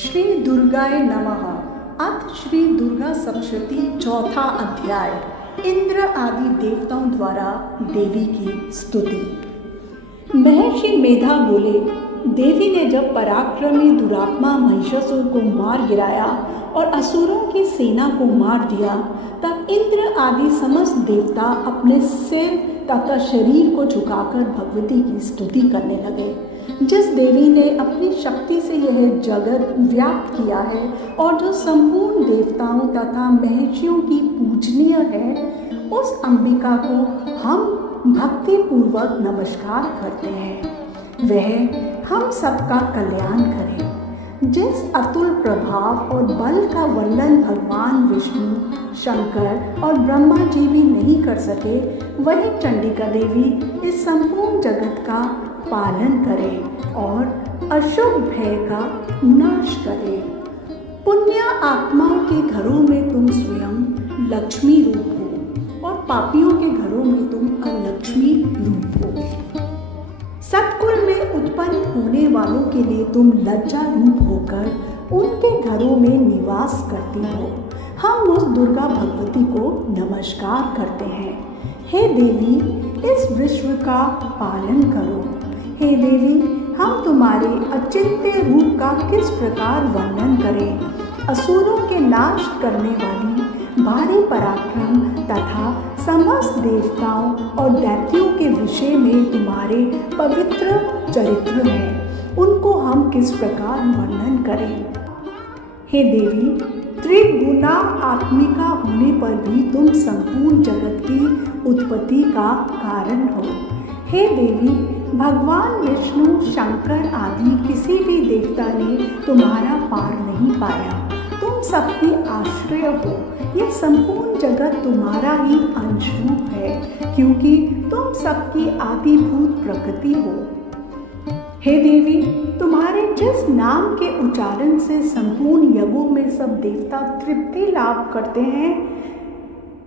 श्री दुर्गाय नमः। अथ श्री दुर्गा सप्तशती चौथा अध्याय। इंद्र आदि देवताओं द्वारा देवी की स्तुति। महर्षि मेधा बोले, देवी ने जब पराक्रमी दुरात्मा महिषासुर को मार गिराया और असुरों की सेना को मार दिया, तब इंद्र आदि समस्त देवता अपने सिर तथा शरीर को झुकाकर भगवती की स्तुति करने लगे। जिस देवी ने अपनी शक्ति से यह जगत व्याप्त किया है और जो संपूर्ण देवताओं तथा महर्षियों की पूजनीय है, उस अंबिका को हम भक्ति पूर्वक नमस्कार करते हैं। वह हम सबका कल्याण करे। जिस अतुल प्रभाव और बल का वर्णन भगवान विष्णु, शंकर और ब्रह्मा जी भी नहीं कर सके, वही चंडिका देवी इस संपूर्ण जगत का पालन करे और अशुभ भय का नाश करे। पुण्य आत्माओं के घरों में तुम स्वयं लक्ष्मी रूप हो और पापियों के घरों में तुम अलक्ष्मी रूप हो। सतकुल में उत्पन्न होने वालों के लिए तुम लज्जा रूप होकर उनके घरों में निवास करती हो। हम उस दुर्गा भगवती को नमस्कार करते हैं। हे देवी, इस विश्व का पालन करो। हे देवी, हम तुम्हारे अचिंत्य रूप का किस प्रकार वर्णन करें। असुरों के नाश करने वाली भारी पराक्रम तथा समस्त देवताओं और दैत्यों के विषय में तुम्हारे पवित्र चरित्र हैं, उनको हम किस प्रकार वर्णन करें। हे देवी, त्रिगुणा आत्मिका होने पर भी तुम संपूर्ण जगत की उत्पत्ति का कारण हो। हे देवी, भगवान विष्णु, शंकर आदि किसी भी देवता ने तुम्हारा पार नहीं पाया। तुम सबकी आश्रय हो। यह संपूर्ण जगत तुम्हारा ही अंश रूप है, क्योंकि तुम सबकी आदिभूत प्रकृति हो। हे देवी, तुम्हारे जिस नाम के उच्चारण से संपूर्ण यज्ञों में सब देवता तृप्ति लाभ करते हैं,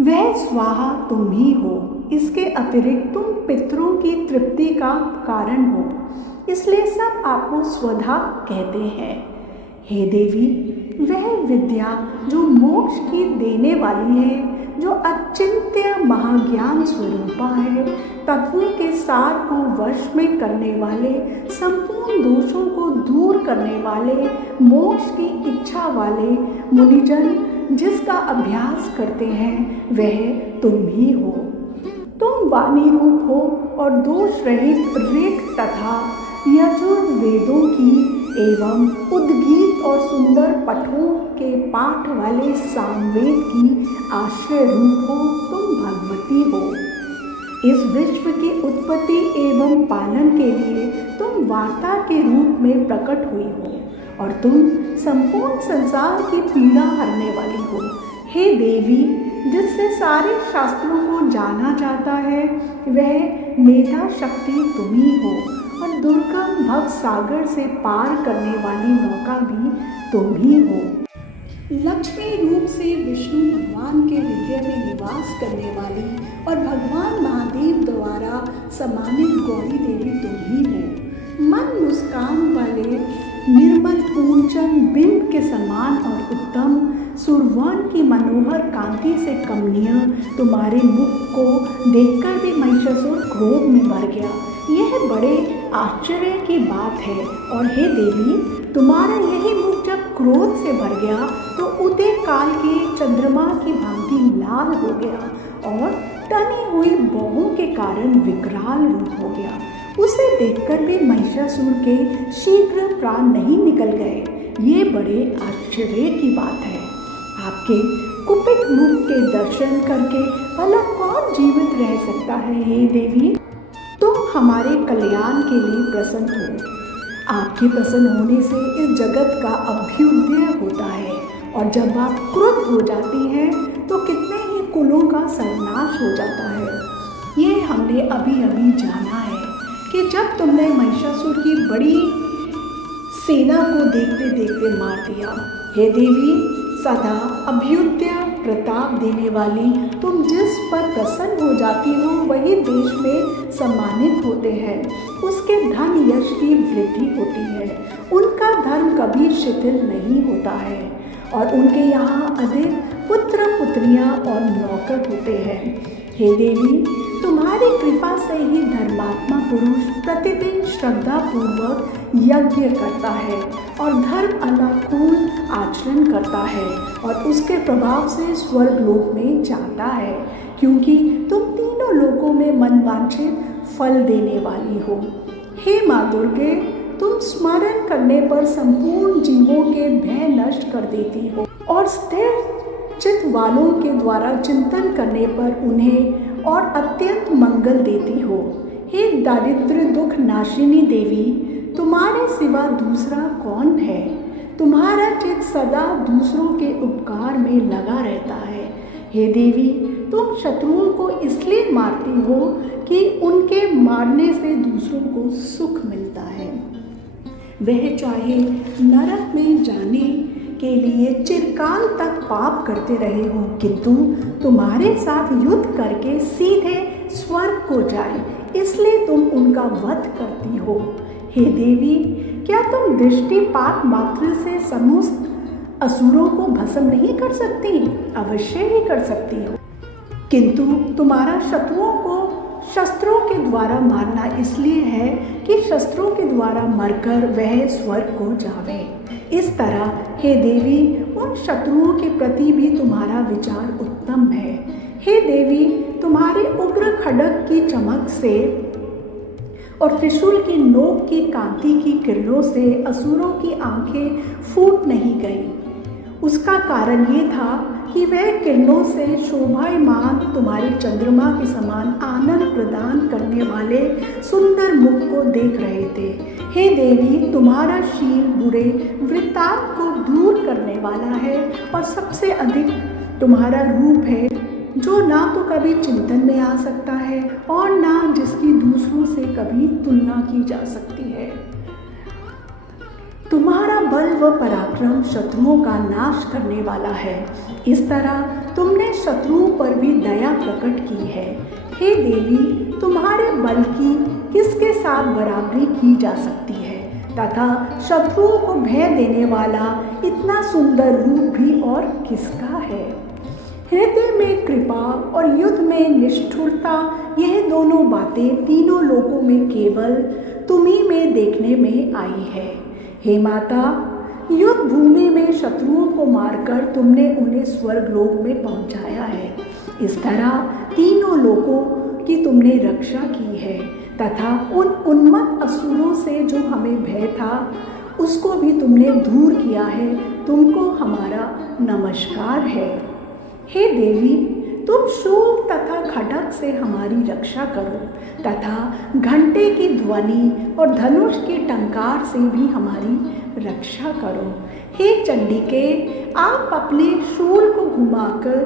वह स्वाहा तुम ही हो। इसके अतिरिक्त तुम पितरों की तृप्ति का कारण हो, इसलिए सब आपको स्वधा कहते हैं। हे देवी, वह विद्या जो मोक्ष की देने वाली है, जो अचिंत्य महाज्ञान स्वरूपा है, तत्वों के सार को वश में करने वाले, संपूर्ण दोषों को दूर करने वाले, मोक्ष की इच्छा वाले मुनिजन जिसका अभ्यास करते हैं, वह तुम ही हो। तुम वाणी रूप हो और दोष रहित ऋग तथा यजुर्वेदों की एवं उद्गीत और सुंदर पठों के पाठ वाले सामवेद की आश्रय रूप हो। तुम भगवती हो। इस विश्व की उत्पत्ति एवं पालन के लिए तुम वार्ता के रूप में प्रकट हुई हो और तुम संपूर्ण संसार की पीड़ा हरने वाली हो। हे देवी, जिससे सारे शास्त्रों को जाना जाता है, वह मेधा शक्ति तुम ही हो और दुर्गम भव सागर से पार करने वाली नौका भी तुम ही हो। लक्ष्मी रूप से विष्णु भगवान के हृदय में निवास करने वाली और भगवान महादेव द्वारा सम्मानित गौरी देवी तुम ही हो। मन मुस्कान वाले निर्मल पूर्णचंद बिंब के समान और उत्तम सुरवर्ण की मनोहर कांति से कमनीय तुम्हारे मुख को देखकर भी महिषासुर क्रोध में भर गया। यह बड़े आश्चर्य की बात है। और हे देवी, तुम्हारा यही मुख जब क्रोध से भर गया तो उदय काल के चंद्रमा की भांति लाल हो गया और तनी हुई बौहों के कारण विकराल रूप हो गया। उसे देखकर भी महिषासुर के शीघ्र प्राण नहीं निकल गए। ये बड़े आश्चर्य की बात है। आपके कुपित मुख के दर्शन करके भला कौन जीवित रह सकता है। हे देवी, तुम हमारे कल्याण के लिए प्रसन्न हो। आपके प्रसन्न होने से इस जगत का अभ्युदय होता है और जब आप क्रुद्ध हो जाती हैं तो कितने ही कुलों का सर्वनाश हो जाता है। ये हमने अभी अभी जाना है कि जब तुमने महिषासुर की बड़ी सेना को देखते देखते मार दिया। हे देवी, सदा अभ्युदय प्रताप देने वाली तुम जिस पर प्रसन्न हो जाती हो, वही देश में सम्मानित होते हैं। उसके धन यश की वृद्धि होती है। उनका धर्म कभी शिथिल नहीं होता है और उनके यहाँ अधिक पुत्र पुत्रियाँ और नौकर होते हैं। हे देवी, तुम्हारी कृपा से ही धर्मात्मा पुरुष प्रतिदिन श्रद्धापूर्वक यज्ञ करता है और धर्म अनुकूल आचरण करता है और उसके प्रभाव से स्वर्गलोक में जाता है, क्योंकि तुम तीनों लोकों में मनवांछित फल देने वाली हो। हे माँ दुर्गे, तुम स्मरण करने पर संपूर्ण जीवों के भय नष्ट कर देती हो और स्थिर चित्त वालों के द्वारा चिंतन करने पर उन्हें और अत्यंत मंगल देती हो। हे दारिद्र्य दुख नाशिनी देवी, तुम्हारे सिवा दूसरा कौन है? तुम्हारा चित्त सदा दूसरों के उपकार में लगा रहता है। हे देवी, तुम शत्रुओं को इसलिए मारती हो कि उनके मारने से दूसरों को सुख मिलता है। वह चाहे नरक में जाने के लिए चिरकाल तक पाप करते रहे हो, किंतु तुम्हारे साथ युद्ध करके सीधे स्वर्ग को जाए, इसलिए तुम उनका वध करती हो। हे देवी, क्या तुम दृष्टिपात मात्र से समस्त असुरों को भस्म नहीं कर सकती? अवश्य ही कर सकती हो, किंतु तुम्हारा शत्रुओं को शस्त्रों के द्वारा मारना इसलिए है कि शस्त्रों के द्वारा मरकर वह स्वर्ग को जावे। इस तरह हे देवी, उन शत्रुओं के प्रति भी तुम्हारा विचार उत्तम है। हे देवी, तुम्हारे उग्र खड्ग की चमक से और त्रिशूल की नोक की कांति की किरणों से असुरों की आंखें फूट नहीं गईं। उसका कारण ये था कि वह किरणों से शोभायमान तुम्हारे चंद्रमा के समान आनंद प्रदान करने वाले सुंदर मुख को देख रहे थे। हे देवी, तुम्हारा शील बुरे वृत्तांत को दूर करने वाला है और सबसे अधिक तुम्हारा रूप है, जो ना तो कभी चिंतन में आ सकता है और ना जिसकी दूसरों से कभी तुलना की जा सकती है। तुम्हारा बल व पराक्रम शत्रुओं का नाश करने वाला है। इस तरह तुमने शत्रुओं पर भी दया प्रकट की है। हे देवी, तुम्हारे बल की किसके साथ बराबरी की जा सकती है तथा शत्रुओं को भय देने वाला इतना सुंदर रूप भी और किसका है? हृदय में कृपा और युद्ध में निष्ठुरता, यह दोनों बातें तीनों लोकों में केवल तुम्ही में देखने में आई है। हे माता, युद्ध भूमि में शत्रुओं को मारकर तुमने उन्हें स्वर्गलोक में पहुंचाया है। इस तरह तीनों लोकों की तुमने रक्षा की है तथा उन उन्मत्त असुरों से जो हमें भय था उसको भी तुमने दूर किया है। तुमको हमारा नमस्कार है। हे देवी, तुम शूल तथा खड्ग से हमारी रक्षा करो तथा घंटे की ध्वनि और धनुष की टंकार से भी हमारी रक्षा करो। हे चंडिके, आप अपने शूल को घुमाकर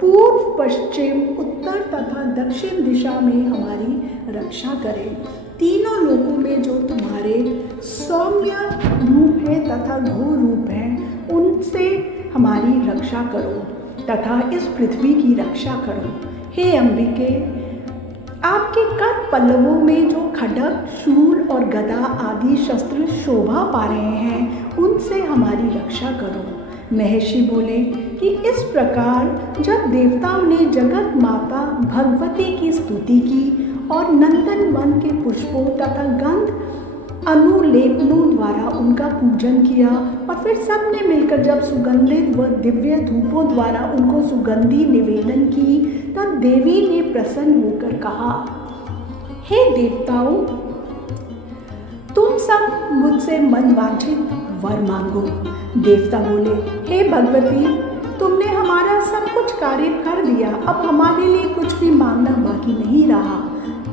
पूर्व, पश्चिम, उत्तर तथा दक्षिण दिशा में हमारी रक्षा करें। तीनों लोकों में जो तुम्हारे सौम्य रूप है तथा घोर रूप है, उनसे हमारी रक्षा करो तथा इस पृथ्वी की रक्षा करो। हे अंबिके, आपके कर पल्लवों में जो खड्ग, शूल और गदा आदि शस्त्र शोभा पा रहे हैं, उनसे हमारी रक्षा करो। महर्षि बोले कि इस प्रकार जब देवताओं ने जगत माता भगवती की स्तुति की और नंदन वन के पुष्पों तथा गंध अनुलेपनों द्वारा उनका पूजन किया और फिर सब ने मिलकर जब सुगंधित व दिव्य धूपों द्वारा उनको सुगंधी निवेदन की, तब देवी ने प्रसन्न होकर कहा, हे देवताओं, तुम सब मुझसे मनवांछित वर मांगो। देवता बोले, हे भगवती, तुमने हमारा सब कुछ कार्य कर दिया, अब हमारे लिए कुछ भी मांगना बाकी नहीं रहा,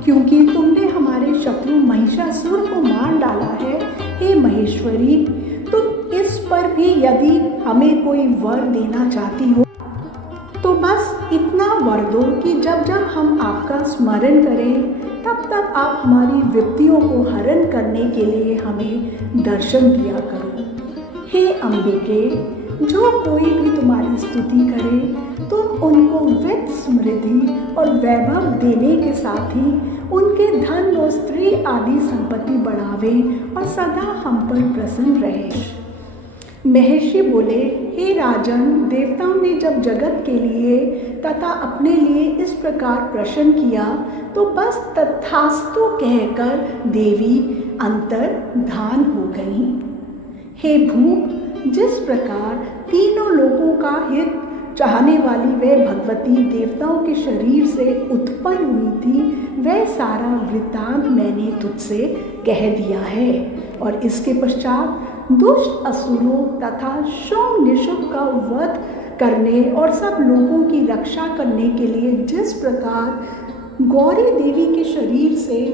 क्योंकि तुमने हमारे शत्रु महिषासुर को मार डाला है। हे महेश्वरी, तुम इस पर भी यदि हमें कोई वर देना चाहती हो तो बस इतना वर दो कि जब जब हम आपका स्मरण करें तब तब आप हमारी विपत्तियों को हरण करने के लिए हमें दर्शन दिया करो। हे अंबिके, जो कोई भी तुम्हारी स्तुति करे तुम उनको वित्त, समृद्धि और वैभव देने के साथ ही उनके धन और स्त्री आदि संपत्ति बढ़ावे और सदा हम पर प्रसन्न रहे। महर्षि बोले, हे राजन, देवताओं ने जब जगत के लिए तथा अपने लिए इस प्रकार प्रश्न किया तो बस तथास्तु कहकर देवी अंतर्धान हो गई। हे भूप, जिस प्रकार तीनों लोगों का हित चाहने वाली वह भगवती देवताओं के शरीर से उत्पन्न हुई थी, वह सारा वृत्तांत मैंने तुझसे कह दिया है। और इसके पश्चात दुष्ट असुरों तथा शुंभ निशुंभ का वध करने और सब लोगों की रक्षा करने के लिए जिस प्रकार गौरी देवी के शरीर से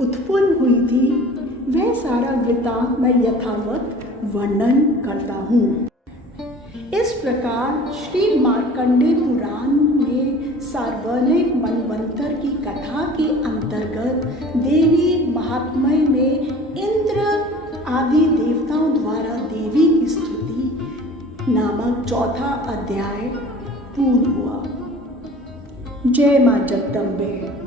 उत्पन्न हुई थी, वह सारा वृत्तांत मैं यथावत वर्णन करता हूँ। इस प्रकार श्री मार्कंडेय पुराण में सार्वजनिक मनवंतर की कथा के अंतर्गत देवी महात्म्य में इंद्र आदि देवताओं द्वारा देवी की स्तुति नामक चौथा अध्याय पूर्ण हुआ। जय मां जगदम्बे।